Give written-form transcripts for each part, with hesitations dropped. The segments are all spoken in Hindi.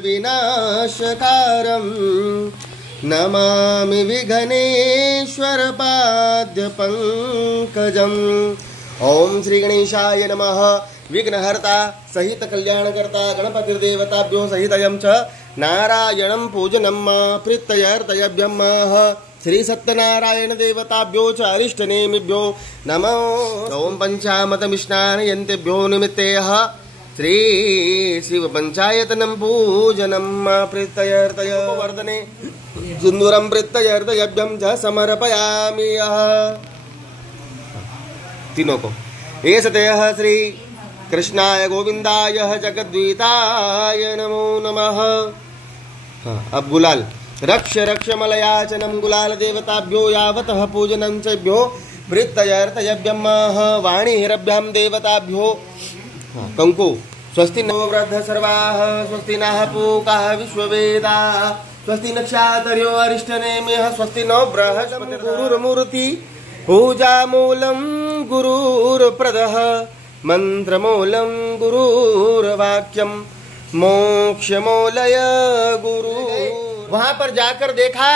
विनाशकारं नमामि विघ्नेश्वर पाद्य पंकजम्। ओम श्री गणेशाय नमः। विघ्नहर्ता सहित कल्याणकर्ता गणपतिर्देवताभ्यो सहितयं च नारायणं पूजनं प्रीत्यर्थयभ्यं श्री सत्यनारायण देवताभ्यो च अरिष्टनेमिभ्यो नमो। ओम पंचामतमिष्णानयन्तेभ्यो निमित्तेः श्री शिव पंचायतनं पूजनं प्रीत्यर्थयवर्धने सिन्दूरं प्रीत्यर्थयभ्यं च समर्पयामि। तीनों को एषतेः श्री कृष्णाय गोविंदाय जगद्वीताय नमो नमः। अब गुलाल रक्ष रक्ष मलयाचनं गुलाल देवताभ्यो यावतः पूजनं चभ्यो प्रीत्यर्थयभ्यं वाणी हिरभ्यां देवताभ्यो कंकु स्वस्ति नो वृद्ध सर्वाः स्वस्ति नः पूकाः विश्ववेदाः स्वस्ति नक्षत्रो अरिष्टनेमिः स्वस्ति नो बृहस्पतिर् गुरुर्मूर्ति पूजामूलं गुरुर्प्रदः मंत्रमूलं गुरुर्वाक्यं मोक्षमूलय गुरु। वहां पर जाकर देखा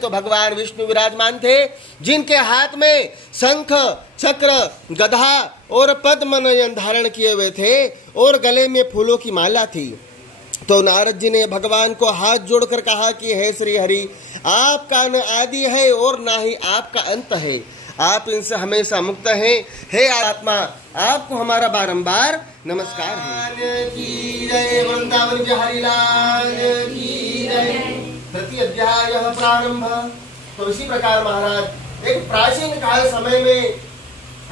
तो भगवान विष्णु विराजमान थे, जिनके हाथ में शंख चक्र गधा और पद्म नयन धारण किए हुए थे और गले में फूलों की माला थी। तो नारद जी ने भगवान को हाथ जोड़कर कहा कि हे श्री हरि, आपका न आदि है और ना ही आपका अंत है, आप इनसे हमेशा मुक्त हैं। हे आत्मा, आपको हमारा बारंबार नमस्कार है। वृंदावन बिहारी लाल की जय। तृतीय अध्याय प्रारंभ। तो इसी प्रकार महाराज एक प्राचीन काल समय में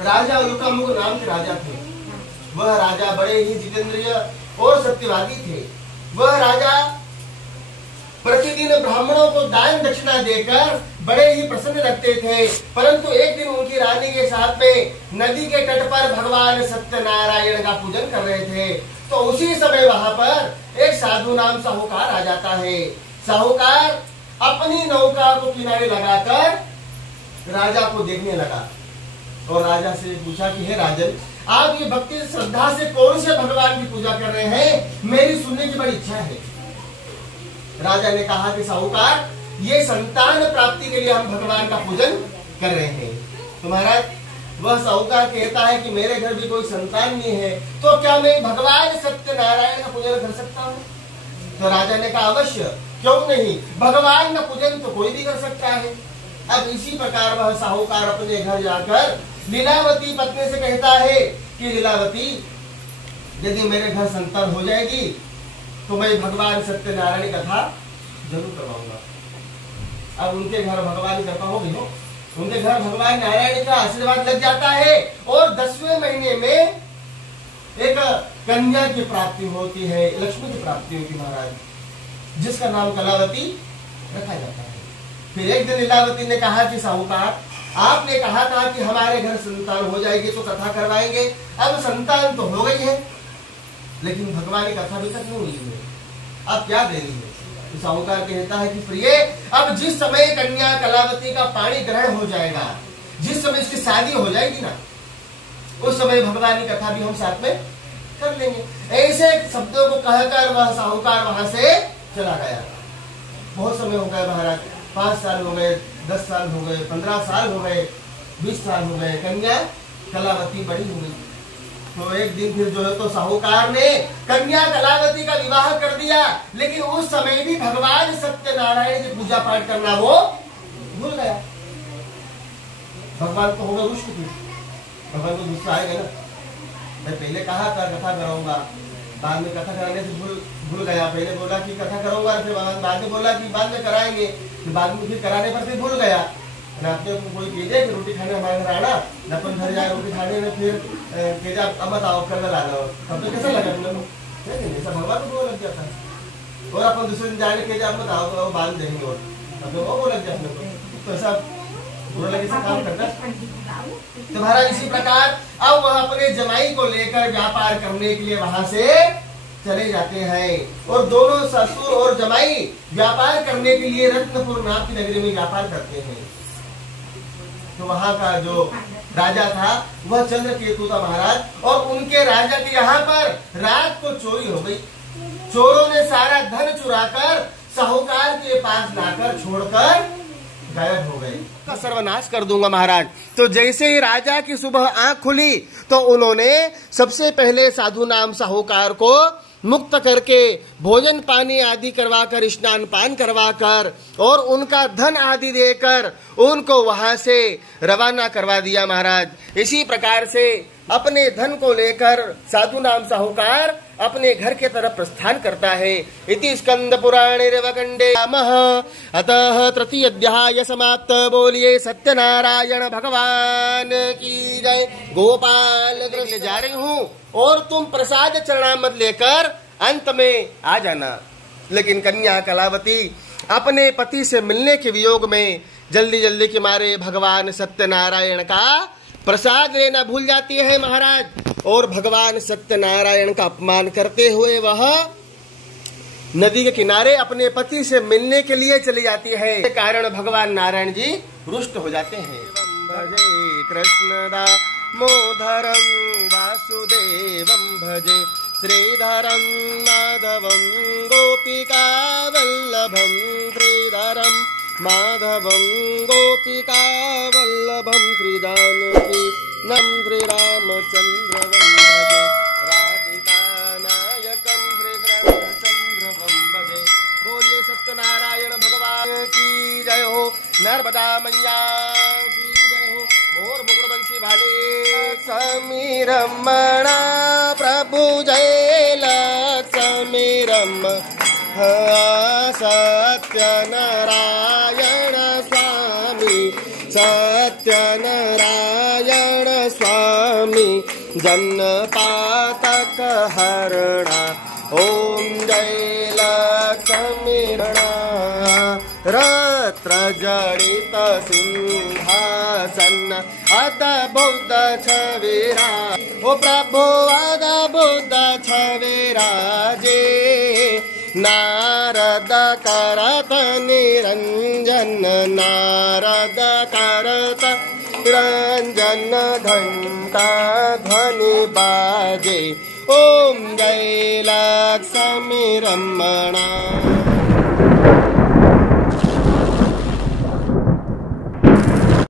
राजा उल्कामुख नाम के राजा थे। वह राजा बड़े ही जितेंद्रिय और सत्यवादी थे। वह राजा प्रतिदिन ब्राह्मणों को दान दक्षिणा देकर बड़े ही प्रसन्न रखते थे। परंतु एक दिन उनकी रानी के साथ में नदी के तट पर भगवान सत्यनारायण का पूजन कर रहे थे। तो उसी समय वहां पर एक साधु नाम साहूकार आ जाता है। साहूकार अपनी नौका को किनारे लगाकर राजा को देखने लगा और राजा से पूछा कि हे राजन, आप ये भक्ति श्रद्धा से कौन से भगवान की पूजा कर रहे हैं, मेरी सुनने की बड़ी इच्छा है। राजा ने कहा कि साहूकार, ये संतान प्राप्ति के लिए हम भगवान का पूजन कर रहे हैं। तो महाराज वह साहूकार कहता है कि मेरे घर भी कोई संतान नहीं है, तो क्या मैं भगवान सत्यनारायण का पूजन कर सकता हूँ? तो राजा ने कहा अवश्य, क्यों नहीं, भगवान का पूजन तो कोई भी कर सकता है। अब इसी प्रकार वह साहूकार अपने घर जाकर लीलावती पत्नी से कहता है कि लीलावती, यदि मेरे घर संतान हो जाएगी तो मैं भगवान सत्यनारायण की कथा जरूर करवाऊंगा। अब उनके घर भगवान की कृपा हो गई हो, उनके घर भगवान नारायण का आशीर्वाद लग जाता है और 10वें महीने में एक कन्या की प्राप्ति होती है, लक्ष्मी की प्राप्ति होती महाराज, जिसका नाम कलावती रखा जाता है। फिर एक दिन लीलावती ने कहा कि साहूकार, आपने कहा था कि हमारे घर संतान हो जाएगी तो कथा करवाएंगे। अब संतान तो हो गई है, लेकिन भगवान की कथा अभी तक नहीं हुई है, अब क्या देरी है? तो साहूकार कहता है कि प्रिय, अब जिस समय कन्या कलावती का पाणी ग्रहण हो जाएगा, जिस समय इसकी शादी हो जाएगी ना, उस समय भगवान की कथा भी हम साथ में कर लेंगे। ऐसे शब्दों को कहकर वह साहूकार वहां से चला गया। बहुत समय हो गया महाराज, 5 साल हो गए, 10 साल हो गए, 15 साल हो गए, 20 साल हो गए, कन्या कलावती बड़ी हो गई। तो एक दिन फिर जो है तो साहूकार ने कन्या कलावती का विवाह कर दिया, लेकिन उस समय भी भगवान सत्यनारायण की पूजा पाठ करना वो भूल गया। भगवान को होगा रुष्ट, भगवान को गुस्सा आएगा ना, मैं पहले कहा था कथा कराऊंगा, बाद में कथा कराने से भूल गया। पहले बोला कि कथा करूंगा, फिर बाद में बोला कि बाद में कराएंगे, फिर बाद में फिर कराने पर फिर भूल गया। आपने कोई कह दे कि रोटी खाने हमारे घर आना, अपन घर जाए रोटी खाने में, फिर कह दे अब मत आओ, कल आ जाओ, तब तो कैसा लगा तुम लोग? ऐसा भगवान को लग जाता है। और अपन दूसरे दिन जाने के आप मत आओ तो बांध देंगे, और तब तो वो लग जाए अपने को, तो ऐसा बुरा लगे से काम करता है। तो महाराज इसी प्रकार अब वह अपने जमाई को लेकर व्यापार करने के लिए वहां से चले जाते हैं और दोनों ससुर और जमाई व्यापार करने के लिए रत्नपुर नाम की नगरी में व्यापार करते हैं। तो वहां का जो राजा था वह चंद्रकेतु था महाराज, और उनके राजा के यहाँ पर रात को चोरी हो गई। चोरों ने सारा धन चुराकर साहूकार के पास लाकर छोड़कर गायब हो गए। का सर्वनाश कर दूंगा महाराज। तो जैसे ही राजा की सुबह आंख खुली तो उन्होंने सबसे पहले साधु नाम साहूकार को मुक्त करके भोजन पानी आदि करवाकर, स्नान पान करवाकर और उनका धन आदि देकर उनको वहां से रवाना करवा दिया महाराज। इसी प्रकार से अपने धन को लेकर साधु नाम साहूकार अपने घर के तरफ प्रस्थान करता है। इति स्कंद पुराणे रेवकंडे अतः तृतीय अध्याय समाप्त। बोलिए सत्यनारायण भगवान की जय। गोपाल कृष्ण जा रही हूँ और तुम प्रसाद चरणामृत लेकर अंत में आ जाना। लेकिन कन्या कलावती अपने पति से मिलने के वियोग में जल्दी जल्दी के मारे भगवान सत्यनारायण का प्रसाद लेना भूल जाती है महाराज, और भगवान सत्यनारायण का अपमान करते हुए वह नदी के किनारे अपने पति से मिलने के लिए चली जाती है। इस कारण भगवान नारायण जी रुष्ट हो जाते हैं। भजे कृष्णदा मोधरम वासुदेवम भजे श्रीधरम माधवम गोपिका वल्लभम श्रीधरम माधवम गोपिका वल्लभम श्रीजानकी नम श्रीरामचंद्रवं भजे राधिका नायकम श्रीकृष्णचंद्रवं भजे। बोलिए सत्यनारायण भगवान की जय हो। नर्मदा मैया की जय हो। मोर मुकुट बंशी भाले लक्ष्मी रमणा प्रभु जय लक्ष्मी रम सत्यनारायण स्वामी सत्यनारायण स्वामी जन पातक हरणा ओम जय लक्ष्मी रत्र जड़ित सिंहासन अद्भुत छविरा ओ प्रभु अद्भुत छविराजे। नारद करत निरंजन नारद करत निरंजन घंटा ध्वनि बाजे ओम जय लक्ष्मी रमणा।